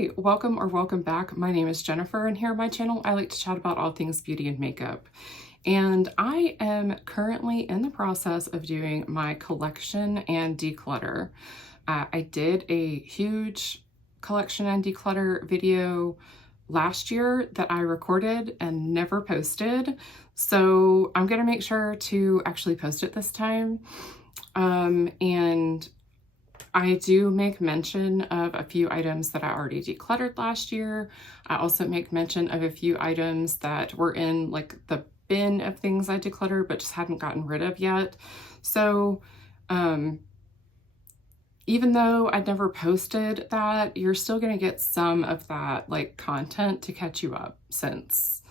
Hey, welcome or welcome back. My name is Jennifer, and here on my channel, I like to chat about all things beauty and makeup. And I am currently in the process of doing my collection and declutter. I did a huge collection and declutter video last year that I recorded and never posted. So I'm going to make sure to actually post it this time. And I do make mention of a few items that I already decluttered last year. I also make mention of a few items that were in like the bin of things I decluttered but just hadn't gotten rid of yet. So even though I'd never posted that, you're still going to get some of that like content to catch you up, since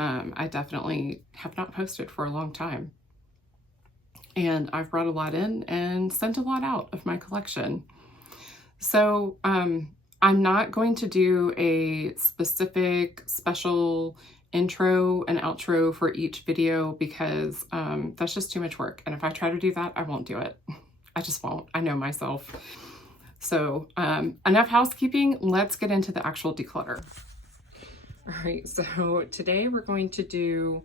I definitely have not posted for a long time. And I've brought a lot in and sent a lot out of my collection. So I'm not going to do a specific special intro and outro for each video because that's just too much work. And if I try to do that, I won't do it. I just won't. I know myself. So enough housekeeping. Let's get into the actual declutter. All right, so today we're going to do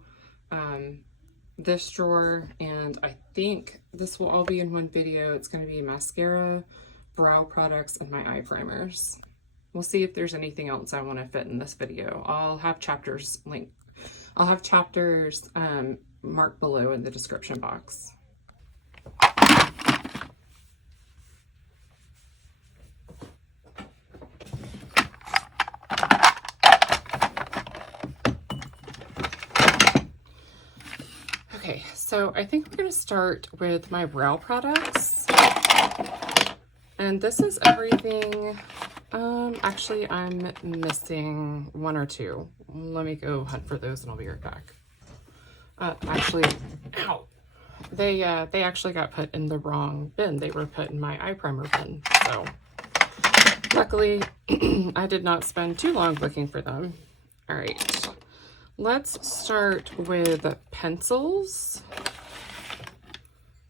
this drawer, and I think this will all be in one video. It's going to be mascara, brow products, and my eye primers. We'll see if there's anything else I want to fit in this video. I'll have chapters marked below in the description box. Okay, so I think we're going to start with my brow products. And this is everything. Actually, I'm missing one or two. Let me go hunt for those and I'll be right back. Actually, ow! They actually got put in the wrong bin. They were put in my eye primer bin. So luckily, I did not spend too long looking for them. All right. Let's start with pencils.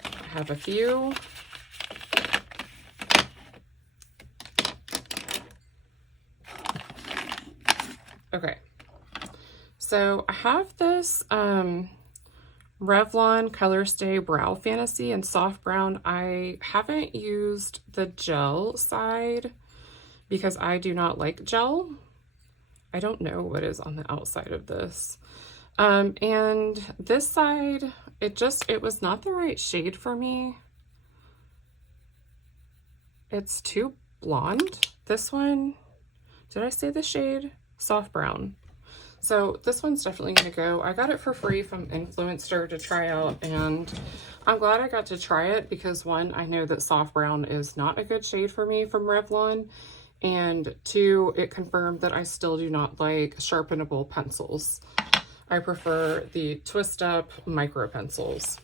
I have a few. Okay, so I have this Revlon Color Stay Brow Fantasy in soft brown. I haven't used the gel side because I do not like gel. I don't know what is on the outside of this. And this side, it was not the right shade for me. It's too blonde. This one, did I say the shade? Soft brown. So this one's definitely gonna go. I got it for free from Influencer to try out, and I'm glad I got to try it because one, I know that soft brown is not a good shade for me from Revlon. And two, it confirmed that I still do not like sharpenable pencils. I prefer the twist up micro pencils.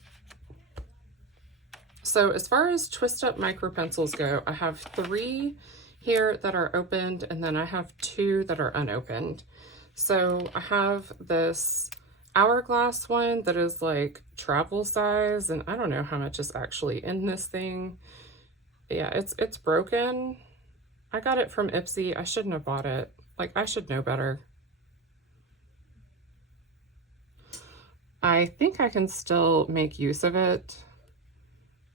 So as far as twist up micro pencils go, I have 3 here that are opened, and then I have 2 that are unopened. So I have this hourglass one that is like travel size, and I don't know how much is actually in this thing. Yeah, it's broken. I got it from Ipsy. I shouldn't have bought it. Like, I should know better. I think I can still make use of it.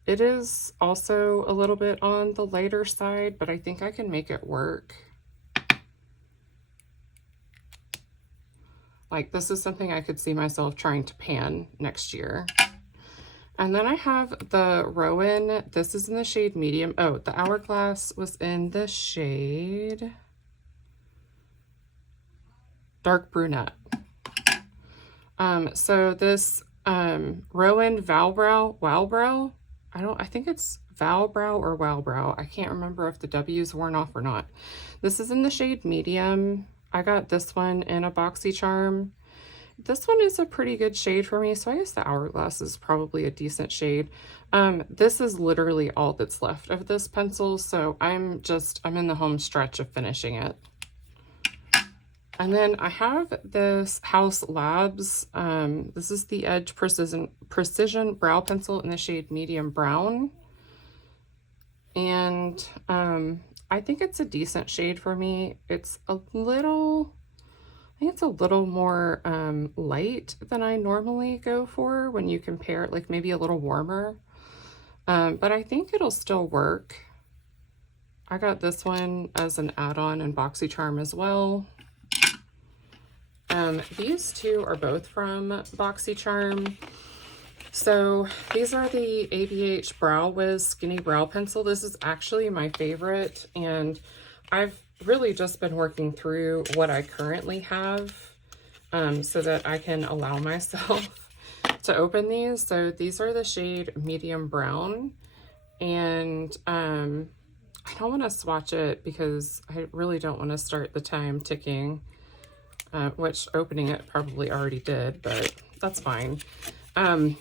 It is also a little bit on the lighter side, but I think I can make it work. Like, this is something I could see myself trying to pan next year. And then I have the Rowan. This is in the shade medium. Oh, the hourglass was in the shade dark brunette. So this Rowan Wow-Brow. I think it's Val-Brow or Wow-Brow. I can't remember if the W's worn off or not. This is in the shade medium. I got this one in a BoxyCharm. This one is a pretty good shade for me, so I guess the hourglass is probably a decent shade. This is literally all that's left of this pencil, so I'm in the home stretch of finishing it. And then I have this House Labs. This is the Edge Precision Brow Pencil in the shade medium brown. And I think it's a decent shade for me. It's a little, I think it's a little more light than I normally go for when you compare it, like maybe a little warmer. But I think it'll still work. I got this one as an add-on in BoxyCharm as well. These two are both from BoxyCharm. So these are the ABH Brow Wiz Skinny Brow Pencil. This is actually my favorite, and I've really just been working through what I currently have so that I can allow myself to open these. So these are the shade Medium Brown, and I don't want to swatch it because I really don't want to start the time ticking, which opening it probably already did, but that's fine. My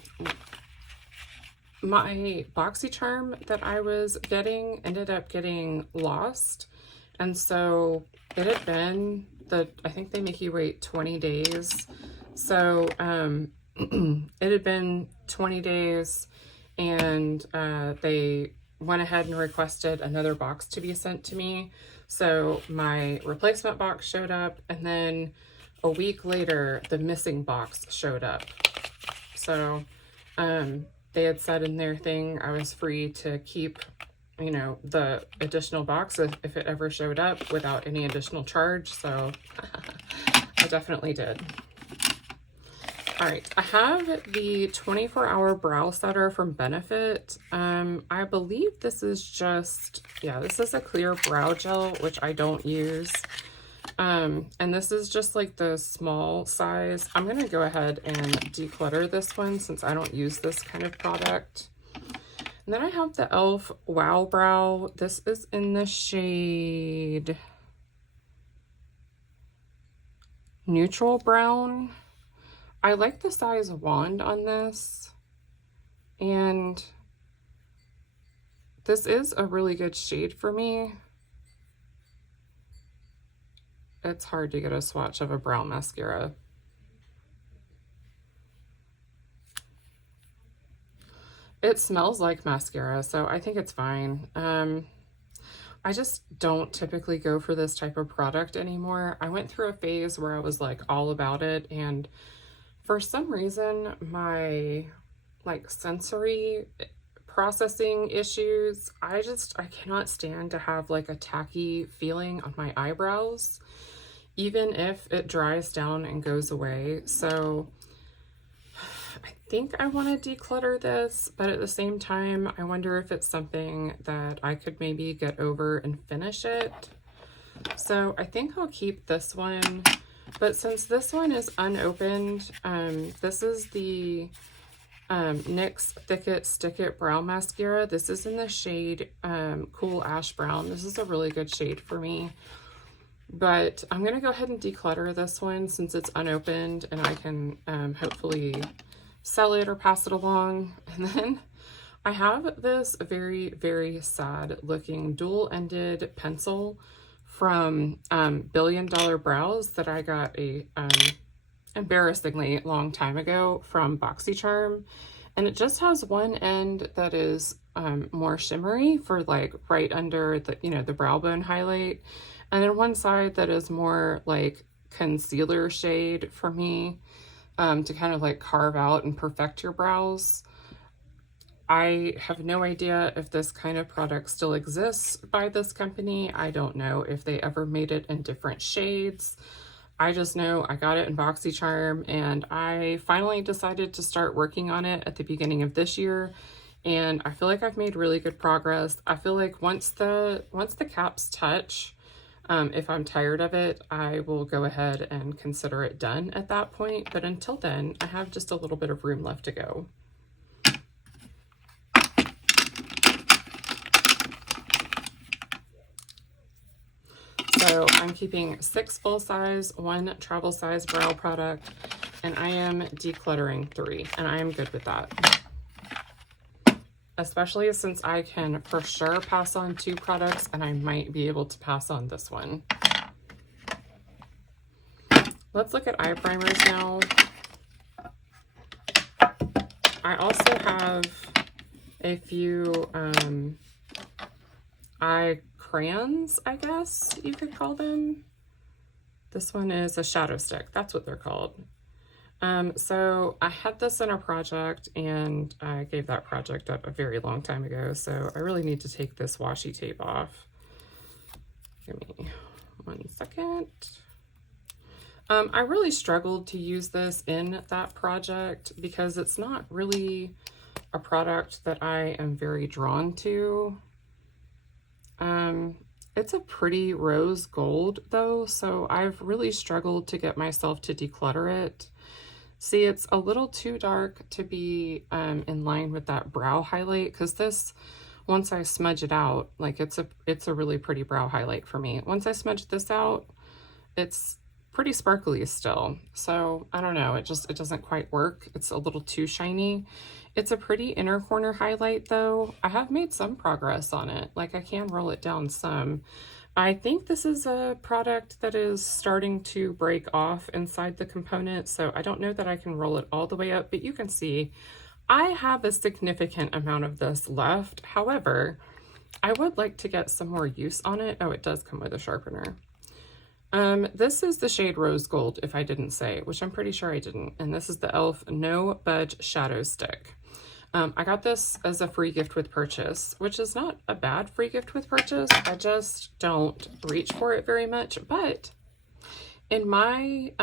BoxyCharm that I was getting ended up getting lost, and so it had been I think they make you wait 20 days. So it had been 20 days, and they went ahead and requested another box to be sent to me. So my replacement box showed up, and then a week later the missing box showed up. So they had said in their thing I was free to keep, you know, the additional box if it ever showed up without any additional charge. So I definitely did. All right, I have the 24-hour brow setter from Benefit. I believe this is just, yeah, this is a clear brow gel, which I don't use. And this is just like the small size. I'm going to go ahead and declutter this one since I don't use this kind of product. And then I have the e.l.f. Wow Brow. This is in the shade Neutral Brown. I like the size wand on this, and this is a really good shade for me. It's hard to get a swatch of a brow mascara. It smells like mascara, so I think it's fine. I just don't typically go for this type of product anymore. I went through a phase where I was like all about it, and for some reason my like sensory processing issues, I cannot stand to have like a tacky feeling on my eyebrows, even if it dries down and goes away. So I think I want to declutter this, but at the same time, I wonder if it's something that I could maybe get over and finish it. So I think I'll keep this one, but since this one is unopened, this is the NYX Thick-It Stick-It Brow Mascara. This is in the shade Cool Ash Brown. This is a really good shade for me. But I'm going to go ahead and declutter this one since it's unopened, and I can hopefully sell it or pass it along. And then I have this very, very sad looking dual-ended pencil from Billion Dollar Brows that I got a embarrassingly long time ago from BoxyCharm. And it just has one end that is more shimmery for like right under the, you know, the brow bone highlight. And then one side that is more like concealer shade for me to kind of like carve out and perfect your brows. I have no idea if this kind of product still exists by this company. I don't know if they ever made it in different shades. I just know I got it in BoxyCharm, and I finally decided to start working on it at the beginning of this year. And I feel like I've made really good progress. I feel like once the caps touch, if I'm tired of it, I will go ahead and consider it done at that point. But until then, I have just a little bit of room left to go. So I'm keeping 6 full-size, 1 travel-size brow product, and I am decluttering 3, and I am good with that. Especially since I can for sure pass on 2 products, and I might be able to pass on this one. Let's look at eye primers now. I also have a few eye crayons, I guess you could call them. This one is a shadow stick. That's what they're called. So I had this in a project and I gave that project up a very long time ago. So I really need to take this washi tape off. Give me 1 second. I really struggled to use this in that project because it's not really a product that I am very drawn to. It's a pretty rose gold though, so I've really struggled to get myself to declutter it. See, it's a little too dark to be in line with that brow highlight, because this, once I smudge it out, like it's a really pretty brow highlight for me. Once I smudge this out, it's pretty sparkly still. So I don't know, it doesn't quite work. It's a little too shiny. It's a pretty inner corner highlight though. I have made some progress on it. Like I can roll it down some. I think this is a product that is starting to break off inside the component, so I don't know that I can roll it all the way up, but you can see I have a significant amount of this left. However, I would like to get some more use on it. Oh, it does come with a sharpener. This is the shade Rose Gold, if I didn't say, which I'm pretty sure I didn't, and this is the e.l.f. No Budge Shadow Stick. I got this as a free gift with purchase, which is not a bad free gift with purchase. I just don't reach for it very much. But in my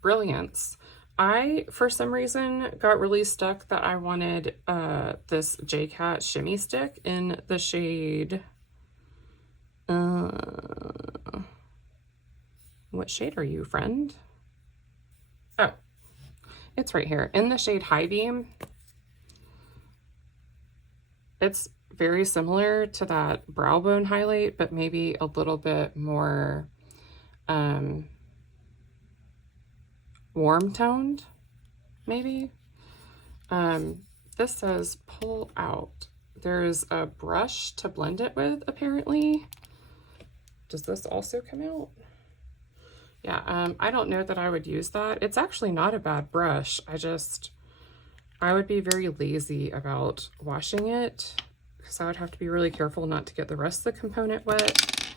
brilliance, I, for some reason, got really stuck that I wanted this J-Cat shimmy stick in the shade. What shade are you, friend? Oh. It's right here in the shade High Beam. It's very similar to that brow bone highlight, but maybe a little bit more warm toned, maybe. This says pull out. There's a brush to blend it with, apparently. Does this also come out? Yeah, I don't know that I would use that. It's actually not a bad brush. I would be very lazy about washing it because I would have to be really careful not to get the rest of the component wet.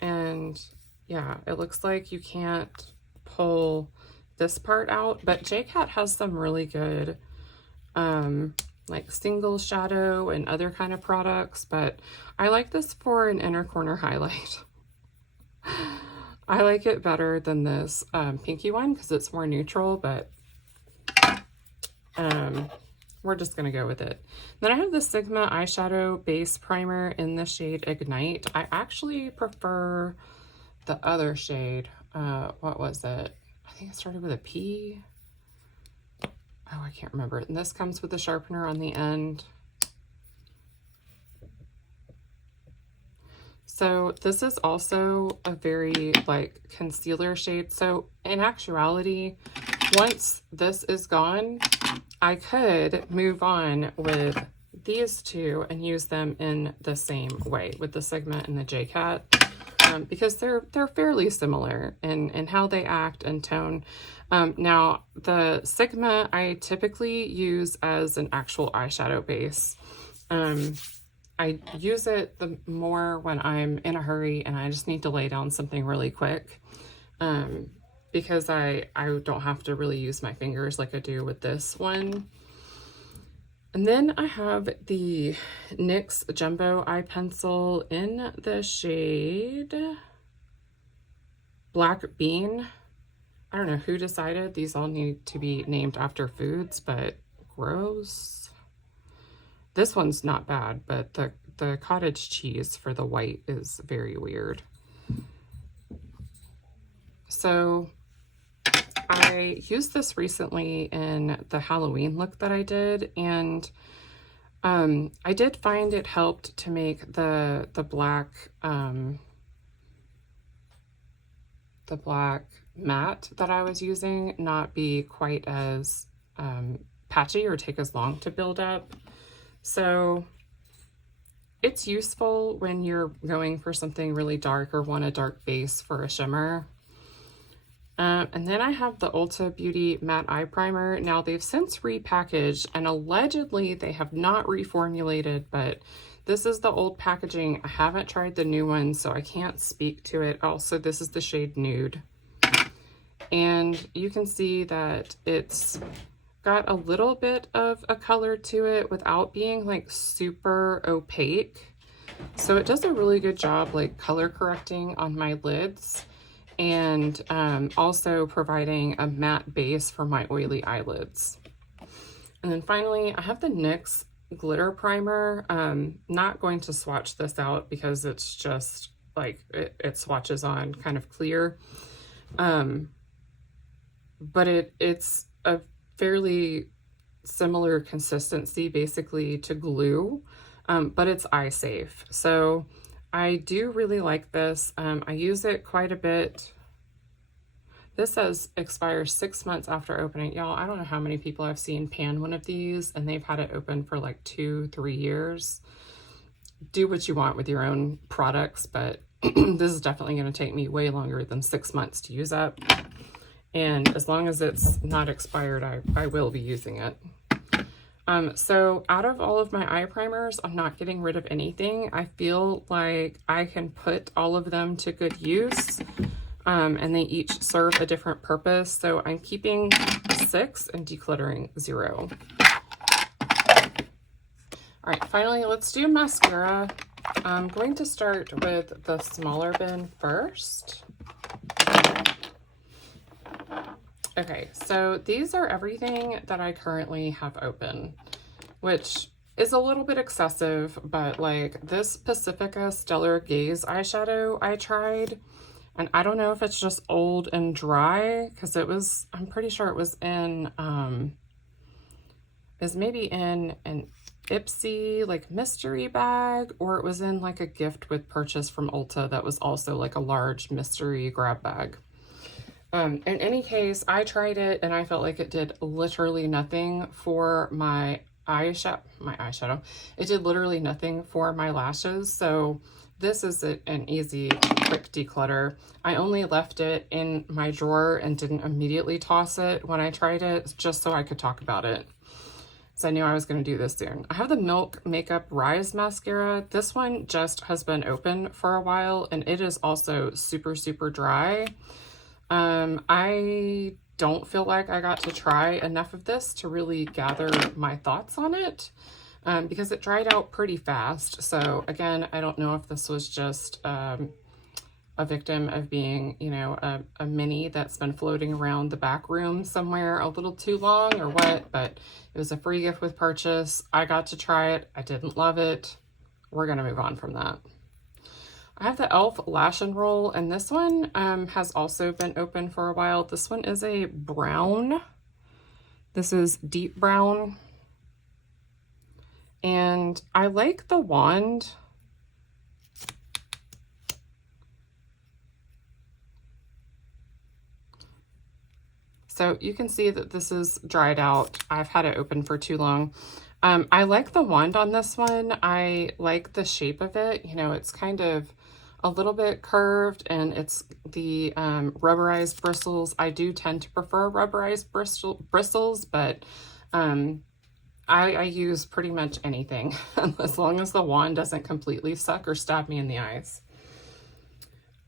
And yeah, it looks like you can't pull this part out, but J-Cat has some really good like single shadow and other kind of products, but I like this for an inner corner highlight. I like it better than this pinky one because it's more neutral, but we're just going to go with it. Then I have the Sigma eyeshadow base primer in the shade Ignite. I actually prefer the other shade. What was it? I think it started with a P. Oh, I can't remember. And this comes with a sharpener on the end. So this is also a very like concealer shade. So in actuality, once this is gone, I could move on with these two and use them in the same way with the Sigma and the J-Cat, because they're fairly similar in how they act and tone. Now the Sigma I typically use as an actual eyeshadow base. I use it the more when I'm in a hurry and I just need to lay down something really quick, because I don't have to really use my fingers like I do with this one. And then I have the NYX Jumbo Eye Pencil in the shade Black Bean. I don't know who decided these all need to be named after foods, but gross. This one's not bad, but the cottage cheese for the white is very weird. So I used this recently in the Halloween look that I did, and I did find it helped to make the black matte that I was using not be quite as patchy or take as long to build up. So it's useful when you're going for something really dark or want a dark base for a shimmer. And then I have the Ulta Beauty Matte Eye Primer. Now they've since repackaged and allegedly they have not reformulated, but This is the old packaging. I haven't tried the new one, so I can't speak to it. Also, this is the shade Nude. And you can see that it's got a little bit of a color to it without being like super opaque. So it does a really good job like color correcting on my lids, and also providing a matte base for my oily eyelids. And then finally, I have the NYX glitter primer. Not going to swatch this out because it's just like it swatches on kind of clear. But it's a fairly similar consistency basically to glue, but it's eye safe. So I do really like this. I use it quite a bit. This says expires 6 months after opening. Y'all, I don't know how many people I've seen pan one of these and they've had it open for like 2-3 years. Do what you want with your own products, but this is definitely going to take me way longer than 6 months to use up. And as long as it's not expired, I will be using it. So out of all of my eye primers, I'm not getting rid of anything. I feel like I can put all of them to good use. And they each serve a different purpose. So I'm keeping 6 and decluttering 0. All right, finally, let's do mascara. I'm going to start with the smaller bin first. Okay, so these are everything that I currently have open, which is a little bit excessive, but like this Pacifica Stellar Gaze eyeshadow I tried, and I don't know if it's just old and dry, because it was, I'm pretty sure it was in, is maybe in an Ipsy like mystery bag, or it was in like a gift with purchase from Ulta that was also like a large mystery grab bag. In any case, I tried it and I felt like it did literally nothing for my eyeshadow. It did literally nothing for my lashes. So this is an easy, quick declutter. I only left it in my drawer and didn't immediately toss it when I tried it, just so I could talk about it. So I knew I was going to do this soon. I have the Milk Makeup Rise Mascara. This one just has been open for a while and it is also super, super dry. I don't feel like I got to try enough of this to really gather my thoughts on it, because it dried out pretty fast. So again, I don't know if this was just a victim of being, you know, a mini that's been floating around the back room somewhere a little too long or what, but it was a free gift with purchase. I got to try it. I didn't love it. We're going to move on from that. I have the e.l.f. Lash and Roll, and this one has also been open for a while. This one is a brown. This is deep brown. And I like the wand. So you can see that this is dried out. I've had it open for too long. I like the wand on this one. I like the shape of it. You know, it's kind of a little bit curved, and it's the rubberized bristles. I do tend to prefer rubberized bristles, but I use pretty much anything as long as the wand doesn't completely suck or stab me in the eyes.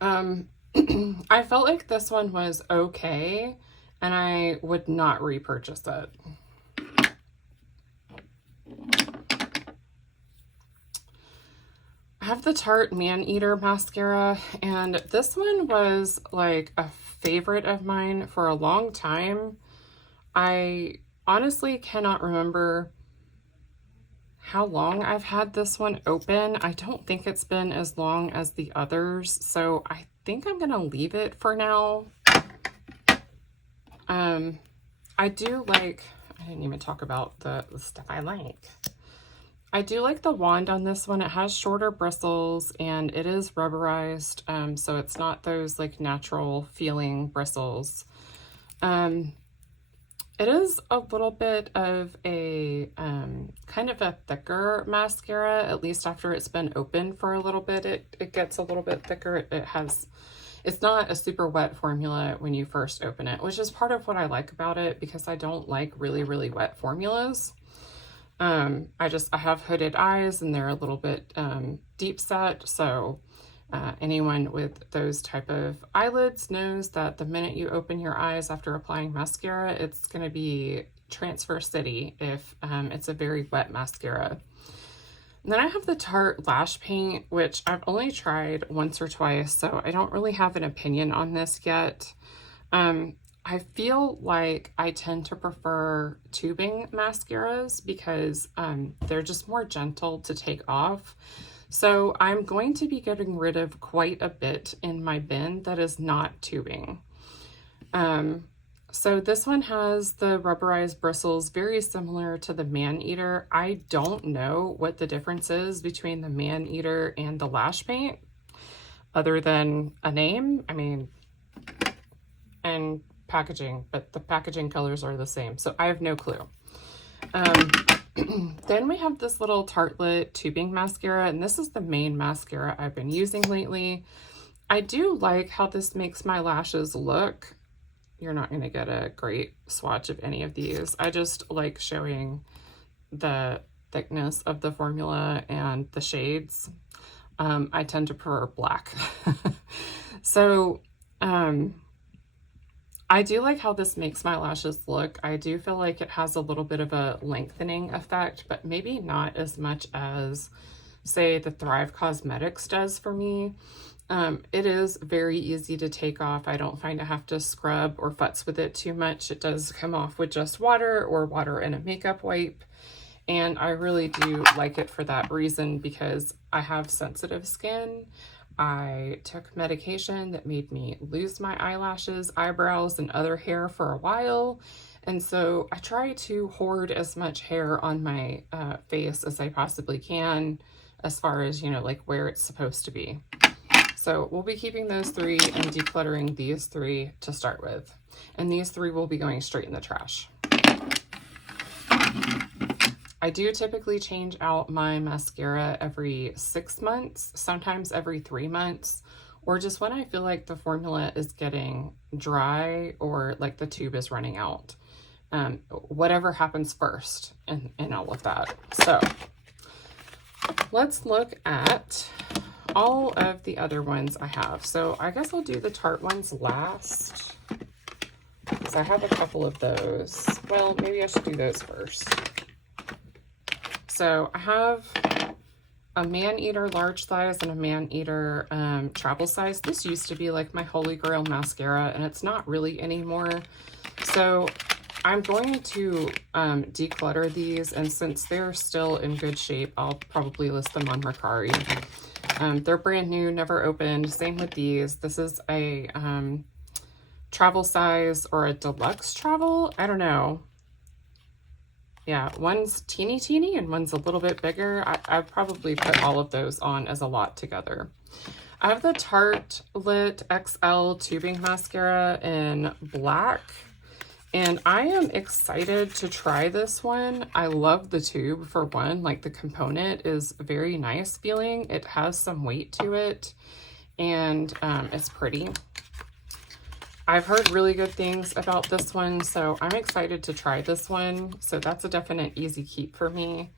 I felt like this one was okay, and I would not repurchase it. I have the Tarte Maneater mascara, and this one was like a favorite of mine for a long time. I honestly cannot remember how long I've had this one open. I don't think it's been as long as the others, so I think I'm gonna leave it for now. I do like, I didn't even talk about the stuff I like. I do like the wand on this one. It has shorter bristles and it is rubberized, so it's not those like natural feeling bristles. It is a little bit of a kind of a thicker mascara, at least after it's been open for a little bit. It gets a little bit thicker. It's not a super wet formula when you first open it, which is part of what I like about it, because I don't like really, really wet formulas. I have hooded eyes and they're a little bit deep set, so anyone with those type of eyelids knows that the minute you open your eyes after applying mascara, it's going to be transfer city if it's a very wet mascara. And then I have the Tarte Lash Paint, which I've only tried once or twice, so I don't really have an opinion on this yet. I feel like I tend to prefer tubing mascaras because they're just more gentle to take off. So I'm going to be getting rid of quite a bit in my bin that is not tubing. So this one has the rubberized bristles, very similar to the Man-Eater. I don't know what the difference is between the Man-Eater and the Lash Paint, other than a name, I mean, and packaging, but the packaging colors are the same, so I have no clue. Then we have this little Tartelette tubing mascara, and this is the main mascara I've been using lately. I do like how this makes my lashes look. You're not going to get a great swatch of any of these. I just like showing the thickness of the formula and the shades. I tend to prefer black. So I do like how this makes my lashes look. I do feel like it has a little bit of a lengthening effect, but maybe not as much as, say, the Thrive Cosmetics does for me. It is very easy to take off. I don't find I have to scrub or futz with it too much. It does come off with just water or water and a makeup wipe. And I really do like it for that reason because I have sensitive skin. I took medication that made me lose my eyelashes, eyebrows, and other hair for a while. And so I try to hoard as much hair on my face as I possibly can, as far as, you know, like where it's supposed to be. So we'll be keeping those three and decluttering these three to start with. And these three will be going straight in the trash. I do typically change out my mascara every 6 months, sometimes every 3 months, or just when I feel like the formula is getting dry or like the tube is running out. Whatever happens first in all of that. So let's look at all of the other ones I have. So I guess I'll do the Tarte ones last, because I have a couple of those. Well, maybe I should do those first. So I have a Man-Eater large size and a Man-Eater travel size. This used to be like my holy grail mascara, and it's not really anymore. So I'm going to declutter these, and since they're still in good shape, I'll probably list them on Mercari. They're brand new, never opened. Same with these. This is a travel size or a deluxe travel. I don't know. Yeah, one's teeny and one's a little bit bigger. I've probably put all of those on as a lot together. I have the Tartelette XL tubing mascara in black, and I am excited to try this one. I love the tube for one, like the component is very nice feeling. It has some weight to it, and it's pretty. I've heard really good things about this one, so I'm excited to try this one. So that's a definite easy keep for me.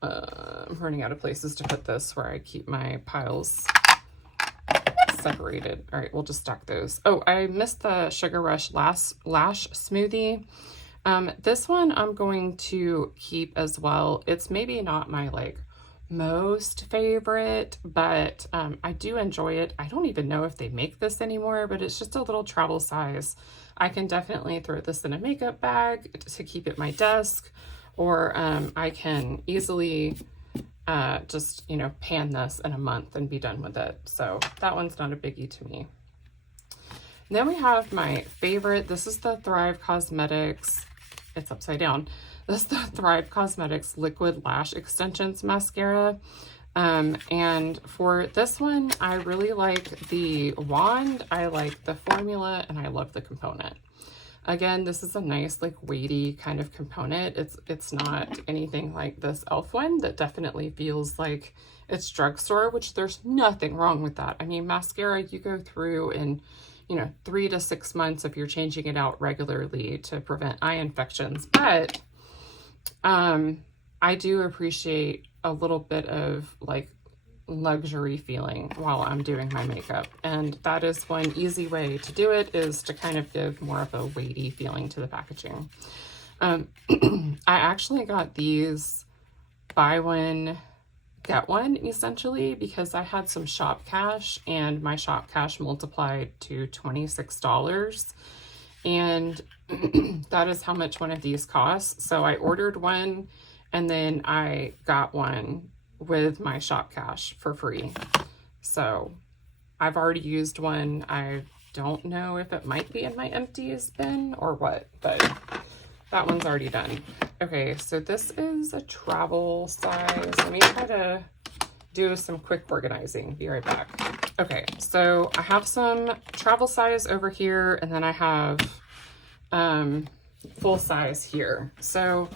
I'm running out of places to put this where I keep my piles separated. All right, we'll just stack those. Oh, I missed the Sugar Rush Lash Smoothie. This one I'm going to keep as well. It's maybe not my like most favorite, but I do enjoy it. I don't even know if they make this anymore, but it's just a little travel size. I can definitely throw this in a makeup bag to keep at my desk, or I can easily just, you know, pan this in a month and be done with it. So that one's not a biggie to me. And then we have my favorite. This is the Thrive Cosmetics. It's upside down. This is the Thrive Cosmetics Liquid Lash Extensions Mascara. And for this one, I really like the wand, I like the formula, and I love the component. Again, this is a nice, like, weighty kind of component. It's not anything like this e.l.f. one that definitely feels like it's drugstore, which there's nothing wrong with that. I mean, mascara, you go through in, you know, 3 to 6 months if you're changing it out regularly to prevent eye infections. But I do appreciate a little bit of like luxury feeling while I'm doing my makeup. And that is one easy way to do it, is to kind of give more of a weighty feeling to the packaging. I actually got these buy one, get one essentially because I had some shop cash and my shop cash multiplied to $26. And that is how much one of these costs. So I ordered one and then I got one with my shop cash for free. So I've already used one. I don't know if it might be in my empties bin or what, but that one's already done. Okay, so this is a travel size. Let me try to do some quick organizing. Be right back. Okay, so I have some travel size over here, and then I have full size here. So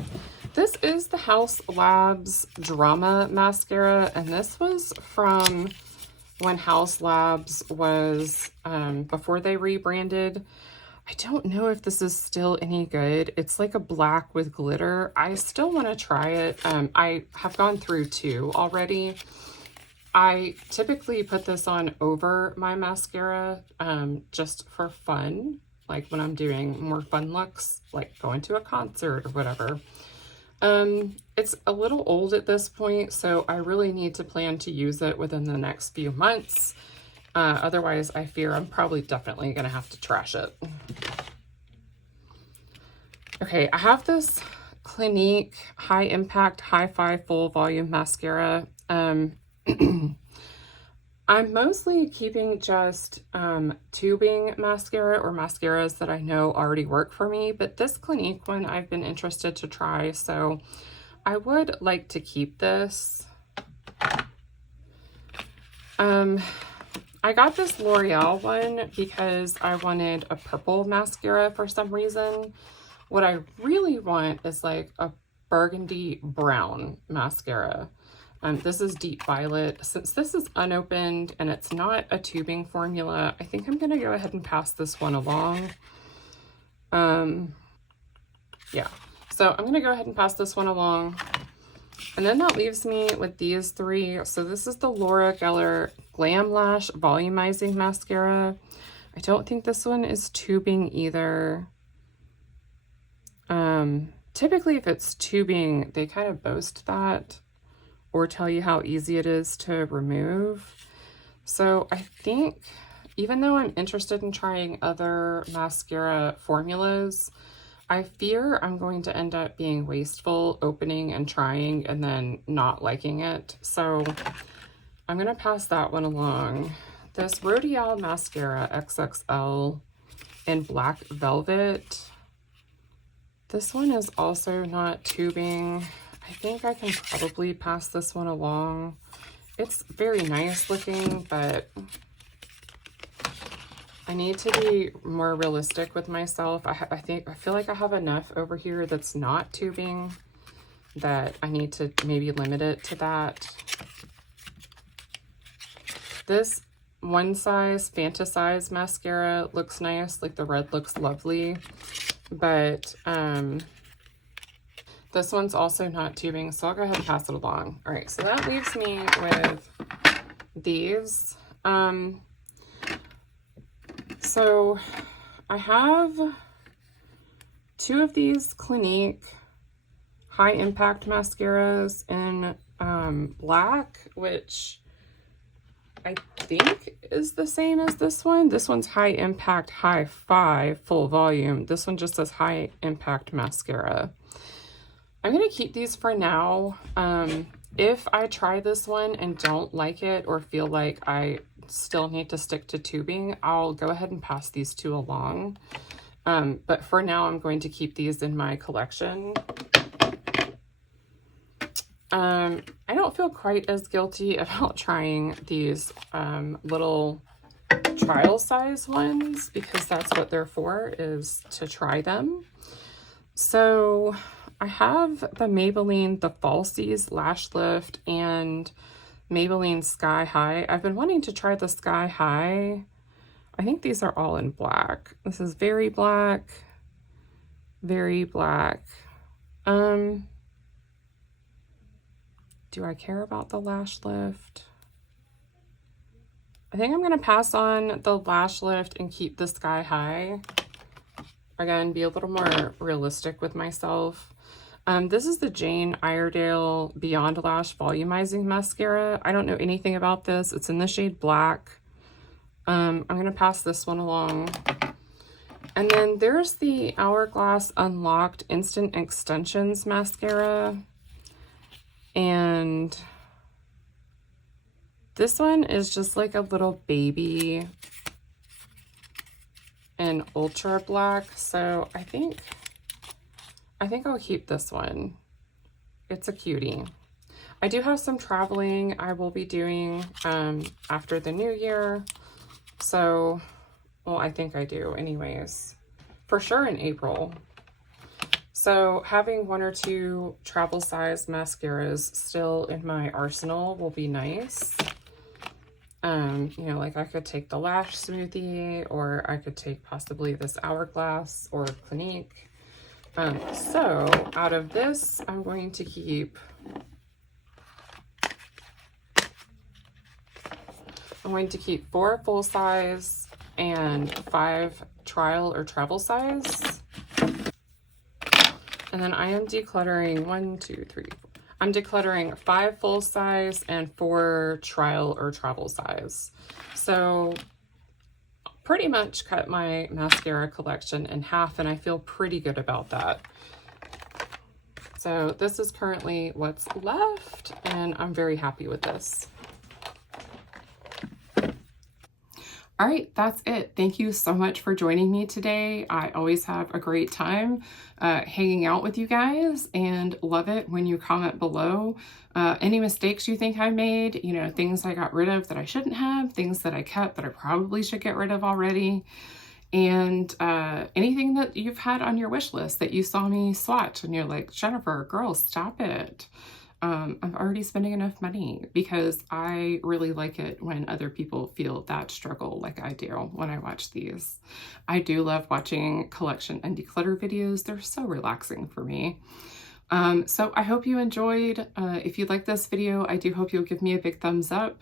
this is the Haus Labs Drama Mascara, and this was from when Haus Labs was, before they rebranded. I don't know if this is still any good. It's like a black with glitter. I still want to try it. I have gone through 2 already. I typically put this on over my mascara just for fun, like when I'm doing more fun looks, like going to a concert or whatever. It's a little old at this point, so I really need to plan to use it within the next few months. Otherwise, I fear I'm probably definitely going to have to trash it. Okay, I have this Clinique High Impact Hi-Fi Full Volume Mascara. I'm mostly keeping just tubing mascara or mascaras that I know already work for me, but this Clinique one I've been interested to try, so I would like to keep this. I got this L'Oreal one because I wanted a purple mascara for some reason. What I really want is like a burgundy brown mascara. This is Deep Violet. Since this is unopened and it's not a tubing formula, I think I'm going to go ahead and pass this one along. Yeah, so I'm going to go ahead and pass this one along. And then that leaves me with these 3. So this is the Laura Geller Glam Lash Volumizing Mascara. I don't think this one is tubing either. Typically if it's tubing, they kind of boast that or tell you how easy it is to remove. So I think even though I'm interested in trying other mascara formulas, I fear I'm going to end up being wasteful, opening and trying and then not liking it. So I'm going to pass that one along. This Rodial Mascara XXL in Black Velvet. This one is also not tubing. I think I can probably pass this one along. It's very nice looking, but I need to be more realistic with myself. I feel like I have enough over here that's not tubing that I need to maybe limit it to that. This One Size Fantasize mascara looks nice. Like the red looks lovely, but this one's also not tubing, so I'll go ahead and pass it along. All right, so that leaves me with these. So I have 2 of these Clinique High Impact mascaras in black, which I think is the same as this one. This one's High Impact Hi-Fi Full Volume. This one just says High Impact Mascara. I'm going to keep these for now. If I try this one and don't like it or feel like I still need to stick to tubing, I'll go ahead and pass these 2 along. But for now, I'm going to keep these in my collection. I don't feel quite as guilty about trying these little trial size ones because that's what they're for, is to try them. So I have the Maybelline The Falsies Lash Lift and Maybelline Sky High. I've been wanting to try the Sky High. I think these are all in black. This is very black, very black. Do I care about the lash lift? I think I'm going to pass on the lash lift and keep the Sky High. Again, be a little more realistic with myself. This is the Jane Iredale Beyond Lash Volumizing Mascara. I don't know anything about this. It's in the shade Black. I'm going to pass this one along. And then there's the Hourglass Unlocked Instant Extensions Mascara. And this one is just like a little baby in ultra black. So I think I'll keep this one. It's a cutie. I do have some traveling I will be doing after the new year. So, well, I think I do anyways. For sure in April. So having 1 or 2 travel size mascaras still in my arsenal will be nice. You know, like I could take the Lash Smoothie, or I could take possibly this Hourglass or Clinique. So out of this, I'm going to keep, I'm going to keep 4 full size and 5 trial or travel size. And then I am decluttering 1, 2, 3, 4. I'm decluttering 5 full size and 4 trial or travel size. So pretty much cut my mascara collection in half, and I feel pretty good about that. So this is currently what's left, and I'm very happy with this. All right, that's it. Thank you so much for joining me today. I always have a great time hanging out with you guys, and love it when you comment below any mistakes you think I made, you know, things I got rid of that I shouldn't have, things that I kept that I probably should get rid of already, and anything that you've had on your wish list that you saw me swatch and you're like, Jennifer, girl, stop it. I'm already spending enough money, because I really like it when other people feel that struggle like I do when I watch these. I do love watching collection and declutter videos. They're so relaxing for me. So I hope you enjoyed. If you like this video, I do hope you'll give me a big thumbs up.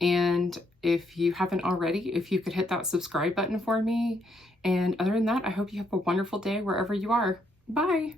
And if you haven't already, if you could hit that subscribe button for me. And other than that, I hope you have a wonderful day wherever you are. Bye.